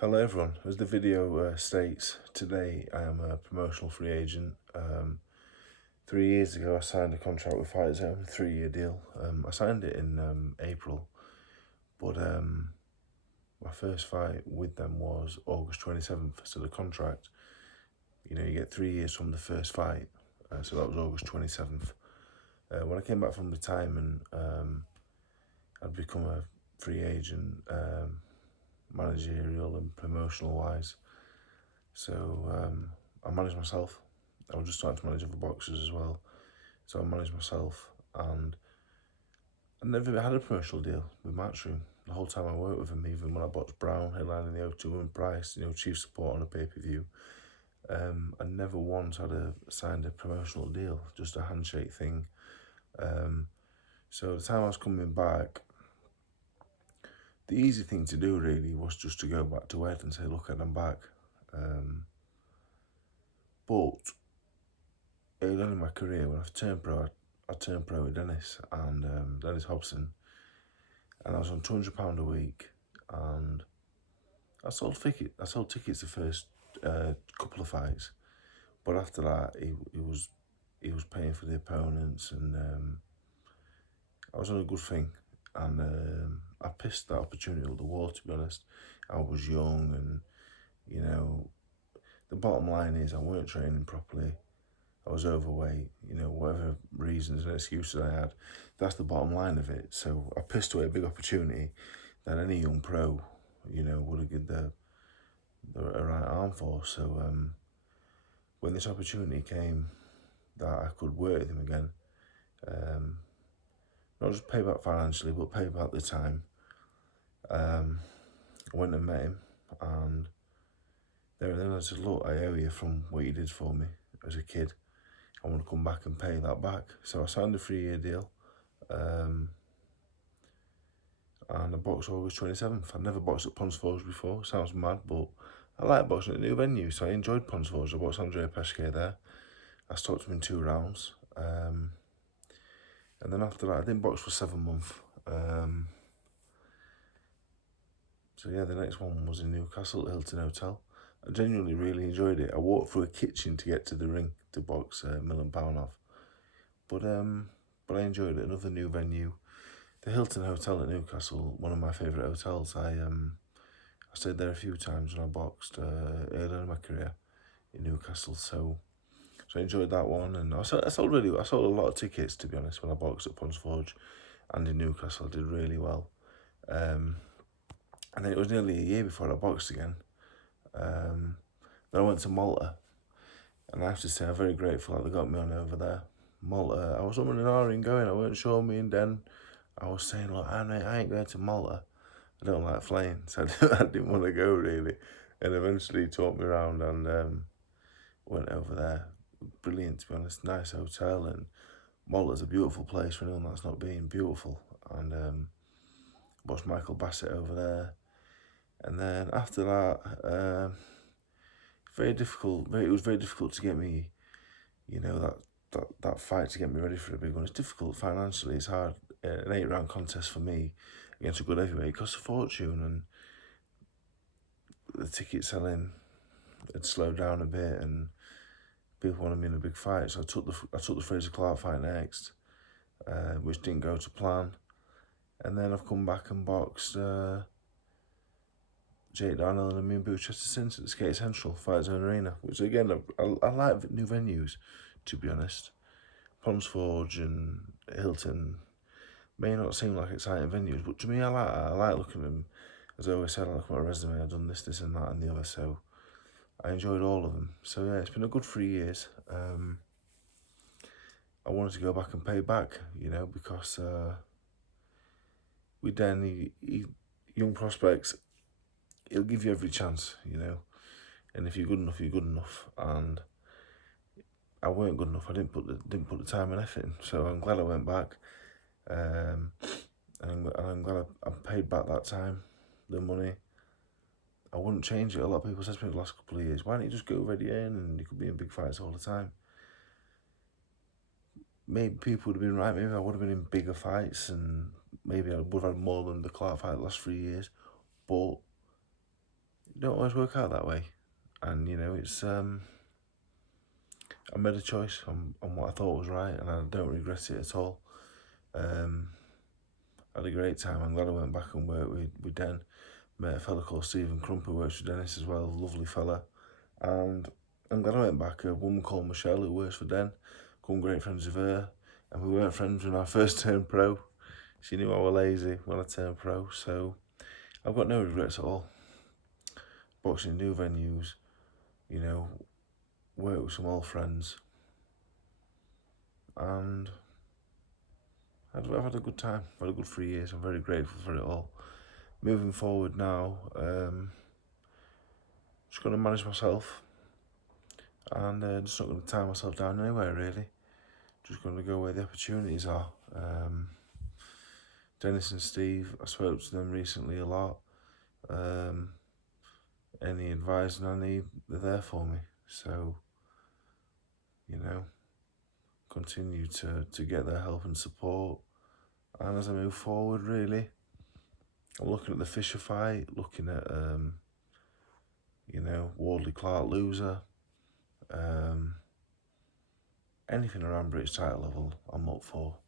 Hello everyone, as the video states, today I am a promotional free agent. 3 years ago I signed a contract with Fight Zone, 3-year deal. I signed it in April, but my first fight with them was August 27th, so the contract, you get 3 years from the first fight, so that was August 27th. When I came back from retirement, I'd become a free agent, managerial and promotional wise. So I managed myself. I was just starting to manage other boxers as well. So I managed myself, and I never had a promotional deal with Matchroom. The whole time I worked with him, even when I boxed Brown, headlining the O2 and Price, chief support on a pay-per-view, I never once signed a promotional deal, just a handshake thing. So the time I was coming back, the easy thing to do really was just to go back to Ed and say, look, Ed, I'm back. But early on in my career, when I turned pro, I turned pro with Dennis and Dennis Hobson, and I was on £200 a week, and I sold tickets the first couple of fights, but after that, he was paying for the opponents, and I was on a good thing, and I pissed that opportunity up the wall. To be honest, I was young, and the bottom line is I weren't training properly. I was overweight, whatever reasons and excuses I had, that's the bottom line of it. So I pissed away a big opportunity that any young pro, would have given the right arm for. So when this opportunity came that I could work with him again, not just pay back financially, but pay back the time, I went and met him, and there and then I said, look, I owe you from what you did for me as a kid. I want to come back and pay that back. So I signed a 3-year deal, and I boxed August 27th. I'd never boxed at Pons Forge before. Sounds mad, but I like boxing at a new venue, so I enjoyed Pons Forge. I boxed Andrea Pesce there. I stopped him in 2 rounds. And then after that, I didn't box for 7 months. So yeah, the next one was in Newcastle at Hilton Hotel. I genuinely really enjoyed it. I walked through a kitchen to get to the ring to box Milan Paunov. But I enjoyed it. Another new venue. The Hilton Hotel at Newcastle, one of my favourite hotels. I stayed there a few times when I boxed earlier in my career in Newcastle. So I enjoyed that one, and I sold a lot of tickets, to be honest, when I boxed at Pons Forge and in Newcastle. I did really well. And then it was nearly a year before I boxed again. Then I went to Malta, and I have to say I'm very grateful that they got me on over there. Malta, I was umming and ahhing going. I weren't sure. Me and Den, I was saying, look, I ain't going to Malta. I don't like flying, so I didn't want to go really. And eventually he taught me around, and went over there. Brilliant, to be honest. Nice hotel, and Malta's a beautiful place for anyone that's not being beautiful. And watched Michael Bassett over there. And then after that, it was very difficult to get me, that fight to get me ready for a big one. It's difficult financially. It's hard. An 8-round contest for me against a good heavyweight, it costs a fortune, and the ticket selling had slowed down a bit, and people wanted me in a big fight. So I took the Fraser Clark fight next, which didn't go to plan. And then I've come back and boxed Jake Darnell and Amin Buchester since at the Skate Central Fight Zone Arena, which again, I like new venues, to be honest. Pons Forge and Hilton may not seem like exciting venues, but to me, I like looking at them. As I always said, I look at my resume, I've done this, and that, and the other, so I enjoyed all of them. So yeah, it's been a good 3 years. I wanted to go back and pay back, because with Den, young prospects, he'll give you every chance, and if you're good enough, you're good enough. And I weren't good enough. I didn't put the time and effort in. So I'm glad I went back, and I'm glad I paid back that time, the money. I wouldn't change it. A lot of people said to me the last couple of years, why don't you just go ready in and you could be in big fights all the time? Maybe people would have been right. Maybe I would have been in bigger fights, and maybe I would have had more than the Clark fight the last 3 years. But don't always work out that way. And, it's, I made a choice on what I thought was right, and I don't regret it at all. I had a great time. I'm glad I went back and worked with Den. Met a fella called Stephen Crump who works with Dennis as well, lovely fella. And I'm glad I went back. A woman called Michelle who works for Den, become great friends with her. And we weren't friends when I first turned pro. She knew I was lazy when I turned pro, so I've got no regrets at all. Boxing new venues, work with some old friends, and I've had a good time. I've had a good 3 years. I'm very grateful for it all. Moving forward now, just going to manage myself, and just not going to tie myself down anywhere really. Just going to go where the opportunities are. Dennis and Steve, I spoke to them recently a lot. Any advice I need, they're there for me. So, continue to get their help and support. And as I move forward, really, I'm looking at the Fisher fight, looking at, Wardley Clark loser. Anything around British title level, I'm up for.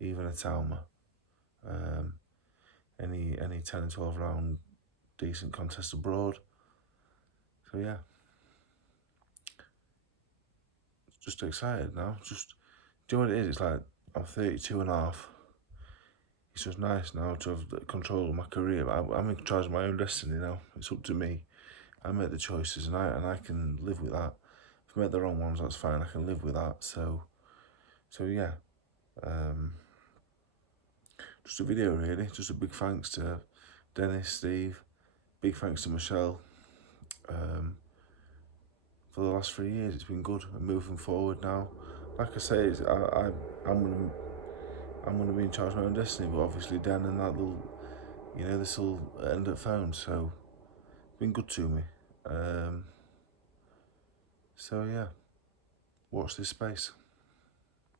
Even a Talma. Any 10 and 12 round decent contest abroad. So yeah, just excited now. Just, do you know what it is? It's like I'm 32 and a half. It's just nice now to have the control of my career. I'm in charge of my own destiny now. It's up to me. I make the choices, and I can live with that. If I make the wrong ones, that's fine. I can live with that. So yeah. Just a video really. Just a big thanks to Dennis, Steve. Big thanks to Michelle. For the last 3 years, it's been good. I'm moving forward now. Like I say, I'm gonna be in charge of my own destiny. But obviously, Dan and that little, this will end up found. So, it's been good to me. So yeah, watch this space.